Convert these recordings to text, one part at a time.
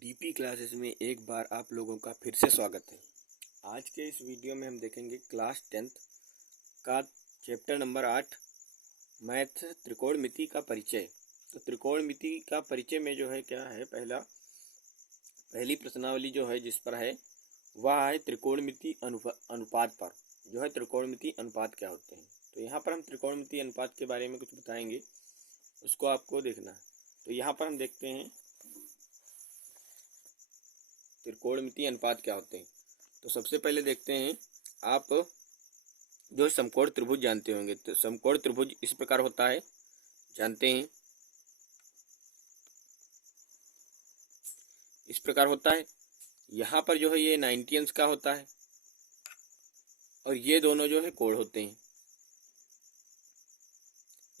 DP classes में एक बार आप लोगों का फिर से स्वागत है। आज के इस वीडियो में हम देखेंगे क्लास 10th का चैप्टर नंबर 8 मैथ त्रिकोणमिति का परिचय। तो त्रिकोणमिति का परिचय में जो है क्या है, पहली प्रश्नावली जो है जिस पर है वह है त्रिकोणमिति अनुपात पर जो है त्रिकोणमिति अनुपात क्या होते हैं। तो यहाँ पर हम त्रिकोणमिति अनुपात के बारे में कुछ बताएंगे, उसको आपको देखना है। तो यहाँ पर हम देखते हैं त्रिकोणमिति अनुपात क्या होते हैं। तो सबसे पहले देखते हैं, आप जो समकोण त्रिभुज जानते होंगे। तो समकोण त्रिभुज इस प्रकार होता है, जानते हैं, इस प्रकार होता है। यहाँ पर जो है ये 90 अंश का होता है और ये दोनों जो है कोण होते हैं।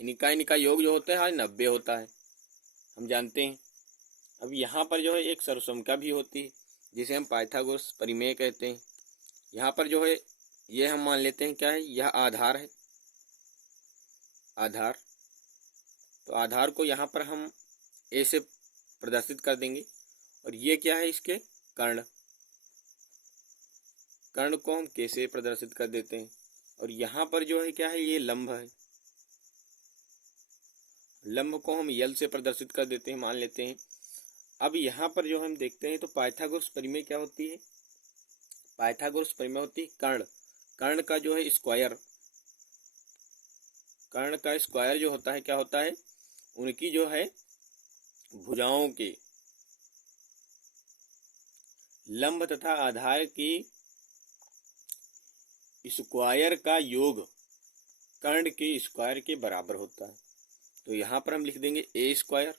इनका योग जो होता है 90 होता है, हम जानते हैं। अब यहाँ पर जो है एक सर्वसमता भी होती है जिसे हम पाइथागोरस परिमेय कहते हैं। यहाँ पर जो है ये हम मान लेते हैं क्या है, यह आधार है, आधार। तो आधार को यहाँ पर हम ए से प्रदर्शित कर देंगे और ये क्या है, इसके कर्ण, कर्ण को हम के से प्रदर्शित कर देते हैं। और यहाँ पर जो है क्या है, ये लंब है, लंब को हम यल से प्रदर्शित कर देते हैं, मान लेते हैं। अब यहाँ पर जो हम देखते हैं तो पाइथागोरस परिमेय क्या होती है, पाइथागोरस परिमेय होती है कर्ण, कर्ण का जो है स्क्वायर, कर्ण का स्क्वायर जो होता है क्या होता है, उनकी जो है भुजाओं के लंब तथा आधार की स्क्वायर का योग कर्ण के स्क्वायर के बराबर होता है। तो यहाँ पर हम लिख देंगे ए स्क्वायर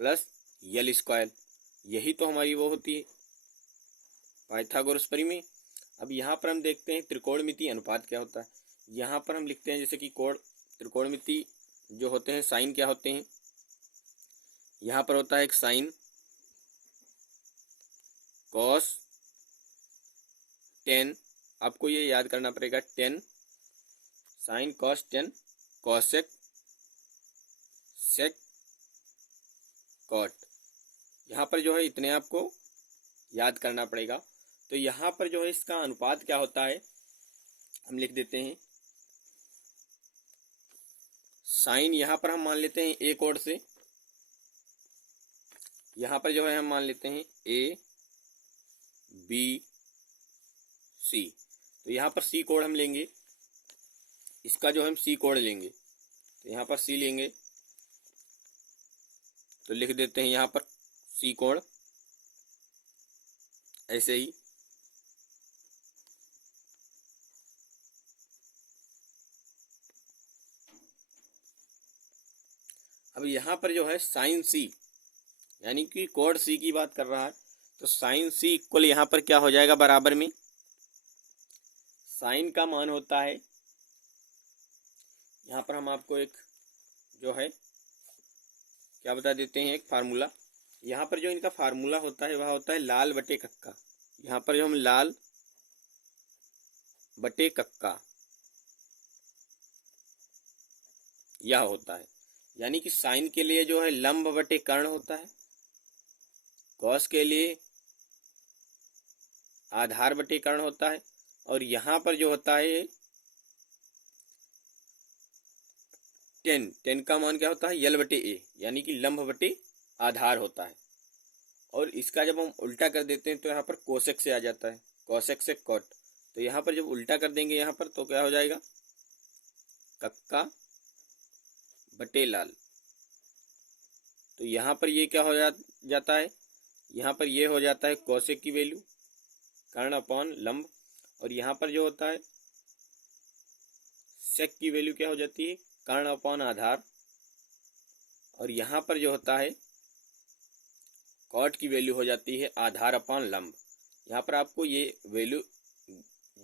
प्लस यल स्क्वायर, यही तो हमारी वो होती है पाइथागोरस परिमेय। अब यहाँ पर हम देखते हैं त्रिकोणमिति अनुपात क्या होता है। यहाँ पर हम लिखते हैं जैसे कि कोण त्रिकोणमिति जो होते हैं साइन क्या होते हैं। यहाँ पर होता है एक साइन कॉस 10, आपको ये याद करना पड़ेगा 10 sine cos 10 cosec sec cot, यहाँ पर जो है इतने आपको याद करना पड़ेगा। तो यहाँ पर जो है इसका अनुपात क्या होता है, हम लिख देते हैं साइन, यहाँ पर हम मान लेते हैं ए कोण से, यहाँ पर जो है हम मान लेते हैं ए बी सी। तो यहाँ पर सी कोण हम लेंगे, इसका जो हम सी कोण लेंगे, तो यहाँ पर सी लेंगे तो लिख देते हैं यहाँ पर सी कोण, ऐसे ही। अब यहाँ पर जो है साइन सी यानी कि कोण सी की बात कर रहा है, तो साइन सी इक्वल यहाँ पर क्या हो जाएगा, बराबर में साइन का मान होता है, यहाँ पर हम आपको एक जो है क्या बता देते हैं, एक फार्मूला। यहाँ पर जो इनका फार्मूला होता है वह होता है लाल बटे कक्का। यहाँ पर जो हम लाल बटे कक्का यह होता है, यानी कि साइन के लिए जो है लंब बटे कर्ण होता है, कॉस के लिए आधार बटे कर्ण होता है, और यहाँ पर जो होता है 10 का मान क्या होता है, यल बटे ए, यानी कि लंब बटे आधार होता है। और इसका जब हम उल्टा कर देते हैं तो यहाँ पर कोसेक से आ जाता है, कोसेक से कॉट। तो यहाँ पर जब उल्टा कर देंगे यहाँ पर तो क्या हो जाएगा, कक्का बटे लाल। तो यहाँ पर ये क्या हो जाता है, यहाँ पर ये हो जाता है कोसेक की वैल्यू कर्ण अपॉन लंब, और यहाँ पर जो होता है सेक की वैल्यू क्या हो जाती है, कर्ण अपॉन आधार, और यहाँ पर जो होता है कॉट की वैल्यू हो जाती है आधार अपॉन लंब। यहाँ पर आपको ये वैल्यू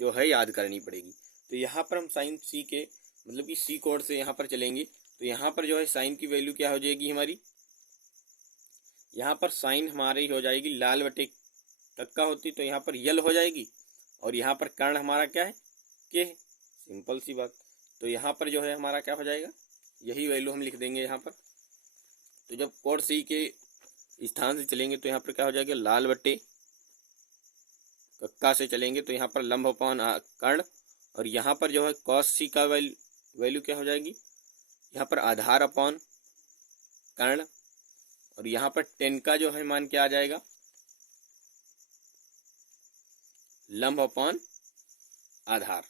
जो है याद करनी पड़ेगी। तो यहाँ पर हम साइन सी के मतलब कि सी कोण से यहाँ पर चलेंगे, तो यहाँ पर जो है साइन की वैल्यू क्या हो जाएगी हमारी, यहाँ पर साइन हमारी हो जाएगी लाल बटे कक्का होती, तो यहाँ पर यल हो जाएगी, और यहाँ पर कर्ण हमारा क्या है, के, सिंपल सी बात। तो यहाँ पर जो है हमारा क्या हो जाएगा, यही वैल्यू हम लिख देंगे यहाँ पर। तो जब कोण सी के स्थान से चलेंगे तो यहाँ पर क्या हो जाएगा, लाल बट्टे कक्का से चलेंगे तो यहाँ पर लंब अपॉन कर्ण, और यहाँ पर जो है कॉस सी का वैल्यू क्या हो जाएगी, यहाँ पर आधार अपॉन कर्ण, और यहाँ पर टेन का जो है मान क्या आ जाएगा, लंब अपॉन आधार।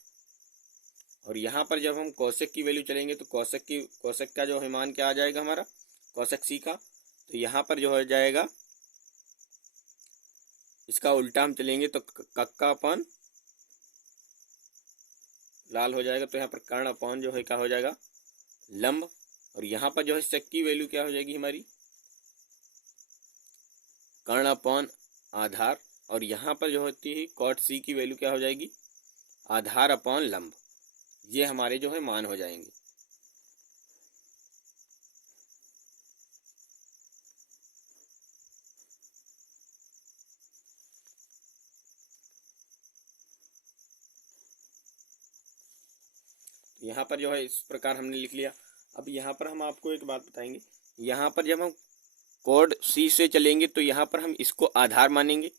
और यहाँ पर जब हम कोसेक की वैल्यू चलेंगे तो कोसेक का जो है मान क्या आ जाएगा हमारा, कोसेक सी का, तो यहाँ पर जो हो जाएगा, इसका उल्टा हम चलेंगे तो कक्का अपॉन लाल हो जाएगा, तो यहाँ पर कर्ण अपॉन जो है क्या हो जाएगा, लंब। और यहाँ पर जो है सेक की वैल्यू क्या हो जाएगी हमारी, कर्ण अपॉन आधार, और यहाँ पर जो होती है कॉट सी की वैल्यू क्या हो जाएगी, आधार अपॉन लंब। ये हमारे जो है मान हो जाएंगे। यहाँ पर जो है इस प्रकार हमने लिख लिया। अब यहाँ पर हम आपको एक बात बताएंगे, यहाँ पर जब हम कोड सी से चलेंगे तो यहाँ पर हम इसको आधार मानेंगे,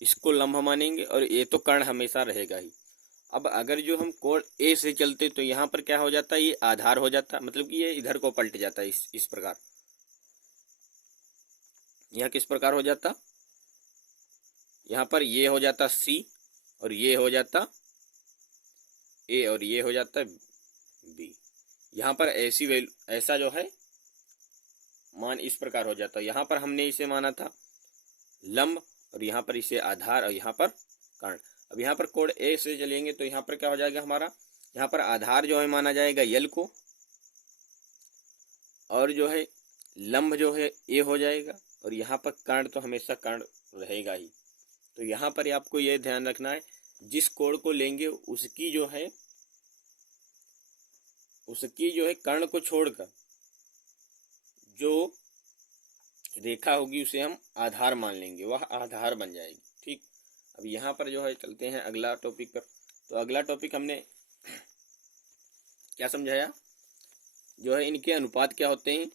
इसको लंब मानेंगे, और ये तो कर्ण हमेशा रहेगा ही। अब अगर जो हम कोड ए से चलते तो यहाँ पर क्या हो जाता है, ये आधार हो जाता, मतलब कि ये इधर को पलट जाता है इस प्रकार। यह किस प्रकार हो जाता, यहाँ पर ये हो जाता सी, और ये हो जाता ए, और ये हो जाता बी। यहाँ पर ऐसी वैल्यू, ऐसा जो है मान इस प्रकार हो जाता है। यहाँ पर हमने इसे माना था लंब, और यहाँ पर इसे आधार, और यहाँ पर कर्ण। अब यहाँ पर कोड ए से चलेंगे तो यहाँ पर क्या हो जाएगा हमारा, यहाँ पर आधार जो है माना जाएगा यल को, और जो है लंब जो है ए हो जाएगा, और यहाँ पर कर्ण तो हमेशा कर्ण रहेगा ही। तो यहाँ पर आपको ये ध्यान रखना है, जिस कोड को लेंगे उसकी जो है कर्ण को छोड़कर जो रेखा होगी उसे हम आधार मान लेंगे, वह आधार बन जाएगी। ठीक, अब यहाँ पर जो है चलते हैं अगला टॉपिक पर। तो अगला टॉपिक हमने क्या समझाया, जो है इनके अनुपात क्या होते हैं।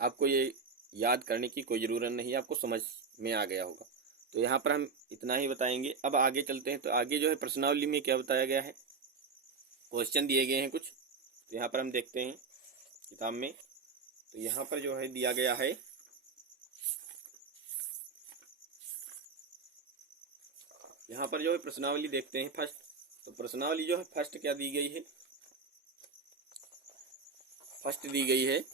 आपको ये याद करने की कोई ज़रूरत नहीं है, आपको समझ में आ गया होगा। तो यहाँ पर हम इतना ही बताएंगे। अब आगे चलते हैं। तो आगे जो है प्रश्नावली में क्या बताया गया है, क्वेश्चन दिए गए हैं कुछ, तो यहाँ पर हम देखते हैं किताब में। तो यहाँ पर जो है दिया गया है, यहाँ पर जो है प्रश्नावली देखते हैं फर्स्ट। तो प्रश्नावली जो है फर्स्ट क्या दी गई है, फर्स्ट दी गई है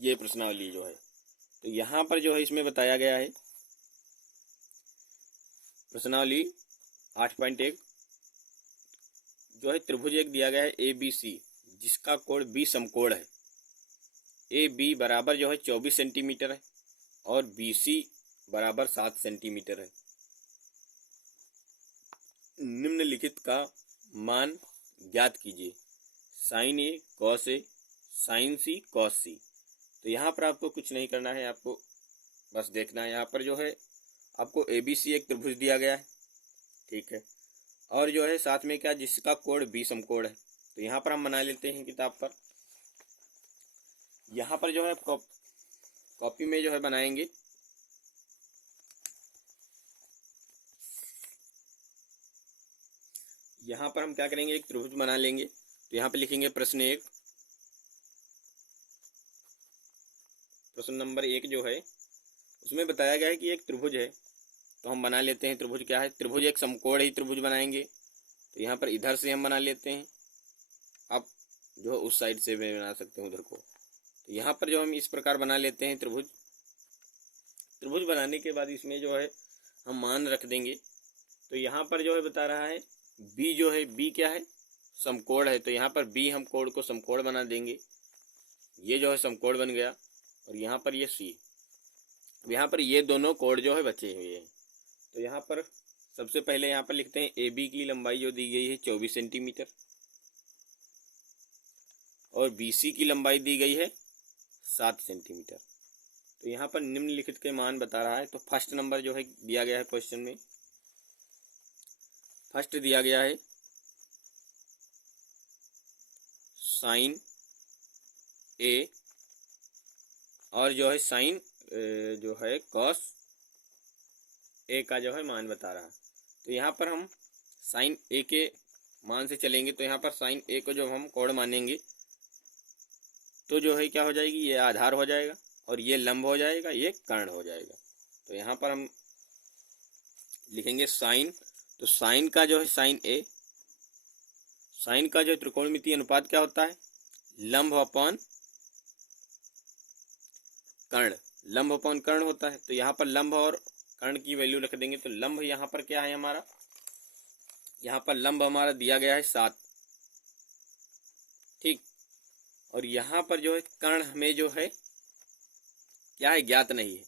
ये प्रश्नावली जो है। तो यहाँ पर जो है इसमें बताया गया है प्रश्नावली 8.1 जो है, त्रिभुज एक दिया गया है ABC, जिसका कोण B समकोण है। AB बराबर जो है 24 सेंटीमीटर है, और BC बराबर 7 सेंटीमीटर है। निम्नलिखित का मान ज्ञात कीजिए, sine A cos A sine C cos C। तो यहाँ पर आपको कुछ नहीं करना है, आपको बस देखना है। यहाँ पर जो है आपको ABC एक त्रिभुज दिया गया है, ठीक है, और जो है साथ में क्या, जिसका कोण B समकोण है। तो यहाँ पर हम बना लेते हैं किताब पर। यहाँ पर जो है कॉपी में जो है बनाएंगे। यहाँ पर हम क्या करेंगे, एक त्रिभुज बना लेंगे। तो यहाँ पे लिखेंगे प्रश्न 1, प्रश्न नंबर 1 जो है उसमें बताया गया है कि एक त्रिभुज है। तो हम बना लेते हैं त्रिभुज क्या है, त्रिभुज एक समकोण ही त्रिभुज बनाएंगे। तो यहाँ पर इधर से हम बना लेते हैं, आप जो है उस साइड से भी बना सकते हैं उधर को। तो यहाँ पर जो हम इस प्रकार बना लेते हैं त्रिभुज। त्रिभुज बनाने के बाद इसमें जो है हम मान रख देंगे। तो यहाँ पर जो है बता रहा है B जो है, B क्या है, समकोण है। तो यहाँ पर B हम कोण को समकोण बना देंगे, ये जो है समकोण बन गया। और यहाँ पर ये C, यहाँ पर ये दोनों कोण जो है बचे हुए हैं। तो यहाँ पर सबसे पहले यहाँ पर लिखते हैं AB की लंबाई जो दी गई है 24 सेंटीमीटर, और BC की लंबाई दी गई है 7 सेंटीमीटर। तो यहाँ पर निम्नलिखित के मान बता रहा है। तो फर्स्ट नंबर जो है दिया गया है क्वेश्चन में, फर्स्ट दिया गया है साइन A और जो है साइन जो है कॉस ए का जो है मान बता रहा है। तो यहाँ पर हम साइन ए के मान से चलेंगे, तो यहाँ पर साइन ए को जब हम कोण मानेंगे तो जो है क्या हो जाएगी, ये आधार हो जाएगा और ये लंब हो जाएगा, ये कर्ण हो जाएगा। तो यहाँ पर हम लिखेंगे साइन, तो साइन का जो है साइन ए, साइन का जो त्रिकोणमितीय अनुपात क्या होता है, लंब अपॉन कर्ण, लंब अपॉन कर्ण होता है। तो यहाँ पर लंब और कर्ण की वैल्यू रख देंगे। तो लंब यहाँ पर क्या है हमारा, यहाँ पर लंब हमारा दिया गया है 7, ठीक। और यहाँ पर जो है कर्ण हमें जो है क्या है, ज्ञात नहीं है,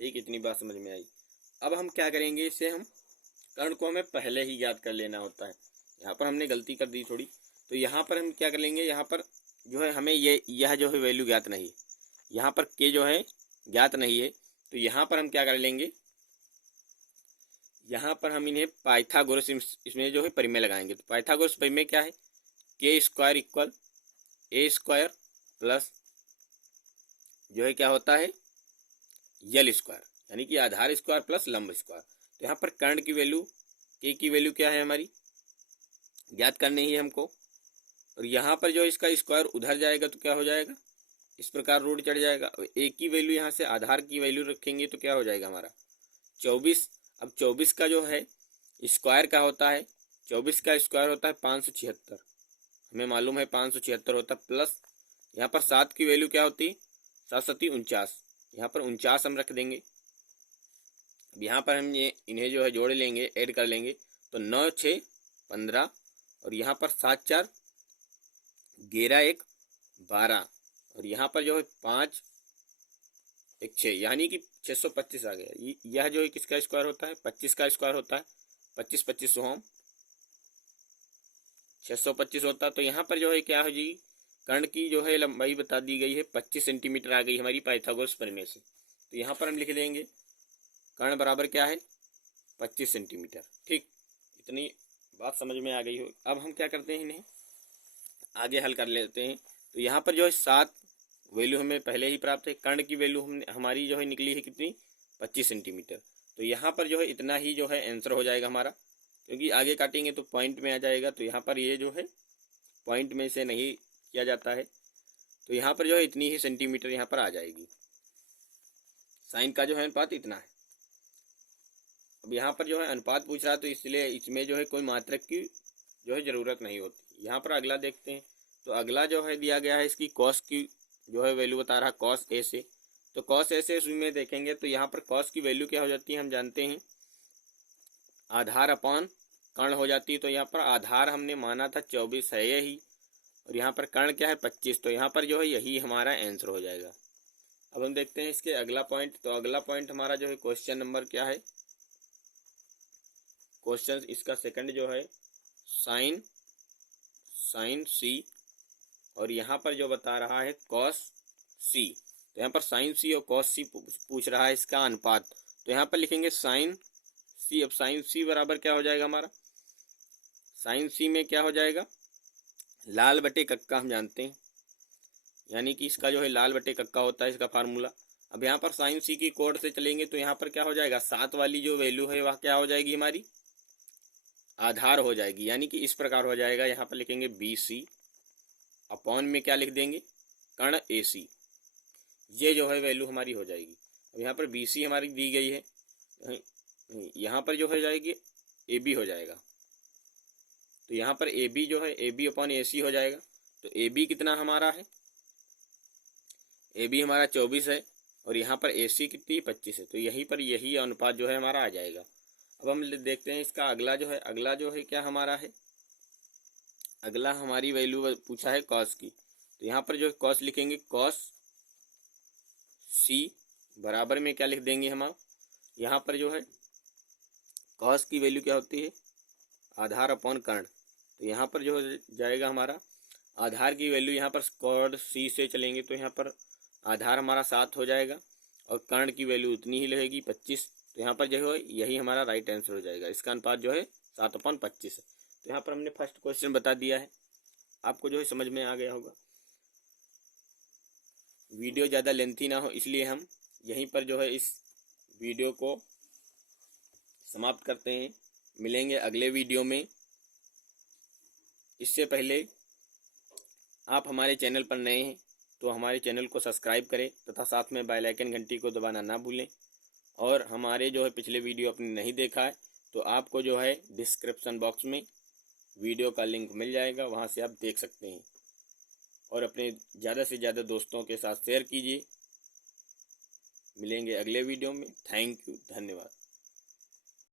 ठीक। इतनी बात समझ में आई। अब हम क्या करेंगे, इसे हम कर्ण को हमें पहले ही ज्ञात कर लेना होता है। यहाँ पर हमने गलती कर दी थोड़ी। तो यहाँ पर हम क्या कर लेंगे, यहाँ पर जो है हमें यह जो है वैल्यू ज्ञात नहीं है, यहाँ पर के जो है ज्ञात नहीं है। तो यहाँ पर हम क्या कर लेंगे, यहाँ पर हम इन्हें पाइथागोरस इसमें जो है परिमेय लगाएंगे। तो पाइथागोरस परिमेय क्या है, के स्क्वायर इक्वल ए स्क्वायर प्लस जो है क्या होता है यल स्क्वायर, यानी कि आधार स्क्वायर प्लस लंब स्क्वायर। तो यहाँ पर कर्ण की वैल्यू, के की वैल्यू क्या है हमारी, ज्ञात करनी है हमको। और यहाँ पर जो इसका स्क्वायर उधर जाएगा तो क्या हो जाएगा, इस प्रकार रूट चढ़ जाएगा। ए की वैल्यू यहाँ से आधार की वैल्यू रखेंगे तो क्या हो जाएगा हमारा 24। अब 24 का जो है स्क्वायर का होता है, 24 का स्क्वायर होता है 576, हमें मालूम है 576 होता है, प्लस यहाँ पर 7 की वैल्यू क्या होती है, 7 7 49, यहाँ पर 49 हम रख देंगे। अब यहाँ पर हम ये इन्हें जो है जोड़ लेंगे, ऐड कर लेंगे। तो 9 6 15 और यहाँ पर 7 4 11 1 12 और यहाँ पर जो है 5 1 6, यानी कि 625 आ गया। यह जो है किसका स्क्वायर होता है, 25 का स्क्वायर होता है, 25 25 होम 625 होता है। तो यहाँ पर जो है क्या हो जी, कर्ण की जो है लंबाई बता दी गई है 25 सेंटीमीटर आ गई हमारी पाइथागोरस प्रमेय से। तो यहाँ पर हम लिख देंगे कर्ण बराबर क्या है 25 सेंटीमीटर, ठीक। इतनी बात समझ में आ गई हो। अब हम क्या करते हैं, इन्हें आगे हल कर लेते हैं। तो यहाँ पर जो है 7 वैल्यू हमें पहले ही प्राप्त है, कर्ण की वैल्यू हमारी जो है निकली है कितनी 25 सेंटीमीटर। तो यहाँ पर जो है इतना ही जो है आंसर हो जाएगा हमारा, क्योंकि आगे काटेंगे तो पॉइंट में आ जाएगा। तो यहाँ पर ये जो है पॉइंट में से नहीं किया जाता है। तो यहाँ पर जो है इतनी ही सेंटीमीटर यहाँ पर आ जाएगी। साइन का जो है अनुपात इतना है। अब यहाँ पर जो है अनुपात पूछ रहा है तो इसलिए इसमें जो है कोई मात्रक की जो है ज़रूरत नहीं होती। यहाँ पर अगला देखते हैं। तो अगला जो है दिया गया है इसकी कॉस की जो है वैल्यू बता रहा है कॉस ए से। तो कॉस ए से उसमें देखेंगे तो यहाँ पर कॉस की वैल्यू क्या हो जाती है, हम जानते हैं आधार अपॉन कर्ण हो जाती है। तो यहाँ पर आधार हमने माना था 24 है यही, और यहाँ पर कर्ण क्या है 25। तो यहाँ पर जो है यही हमारा आंसर हो जाएगा। अब हम देखते हैं इसके अगला पॉइंट। तो अगला पॉइंट हमारा जो है क्वेश्चन नंबर क्या है, क्वेश्चन इसका सेकंड जो है साइन सी, और यहाँ पर जो बता रहा है कॉस सी। तो यहाँ पर साइन सी और कॉस सी पूछ रहा है इसका अनुपात। तो यहाँ पर लिखेंगे साइन सी। अब साइन सी बराबर क्या हो जाएगा हमारा, साइन सी में क्या हो जाएगा लाल बटे कक्का, हम जानते हैं, यानी कि इसका जो है लाल बटे कक्का होता है इसका फार्मूला। अब यहाँ पर साइन सी की कोड से चलेंगे तो यहाँ पर क्या हो जाएगा 7 वाली जो वैल्यू है वह क्या हो जाएगी हमारी आधार हो जाएगी, यानी कि इस प्रकार हो जाएगा। यहाँ पर लिखेंगे बी सी अपॉन में क्या लिख देंगे कर्ण ए सी, ये जो है वैल्यू हमारी हो जाएगी। अब यहाँ पर बी सी हमारी दी गई है, यहाँ पर जो हो जाएगी ए बी हो जाएगा। तो यहाँ पर ए बी जो है ए बी अपॉन ए सी हो जाएगा। तो ए बी कितना हमारा है, ए बी हमारा 24 है और यहाँ पर ए सी कितनी 25 है। तो यहीं पर यही अनुपात जो है हमारा आ जाएगा। अब हम देखते हैं इसका अगला जो है, अगला जो है क्या हमारा है, अगला हमारी वैल्यू पूछा है कॉस की। तो यहाँ पर जो कॉस लिखेंगे कॉस सी बराबर में क्या लिख देंगे हम, यहाँ पर जो है कॉस की वैल्यू क्या होती है आधार अपॉन कर्ण। तो यहाँ पर जो जाएगा हमारा आधार की वैल्यू, यहाँ पर कॉड सी से चलेंगे तो यहाँ पर आधार हमारा 7 हो जाएगा और कर्ण की वैल्यू उतनी ही रहेगी 25। तो यहाँ पर जो है यही हमारा राइट आंसर हो जाएगा। इसका अनुपात जो है 7/25 है। तो यहाँ पर हमने फर्स्ट क्वेश्चन बता दिया है, आपको जो है समझ में आ गया होगा। वीडियो ज़्यादा लेंथी ना हो इसलिए हम यहीं पर जो है इस वीडियो को समाप्त करते हैं। मिलेंगे अगले वीडियो में। इससे पहले आप हमारे चैनल पर नए हैं तो हमारे चैनल को सब्सक्राइब करें तथा साथ में बेल आइकन घंटी को दबाना ना भूलें। और हमारे जो है पिछले वीडियो आपने नहीं देखा है तो आपको जो है डिस्क्रिप्शन बॉक्स में वीडियो का लिंक मिल जाएगा, वहां से आप देख सकते हैं। और अपने ज़्यादा से ज़्यादा दोस्तों के साथ शेयर कीजिए। मिलेंगे अगले वीडियो में। थैंक यू, धन्यवाद।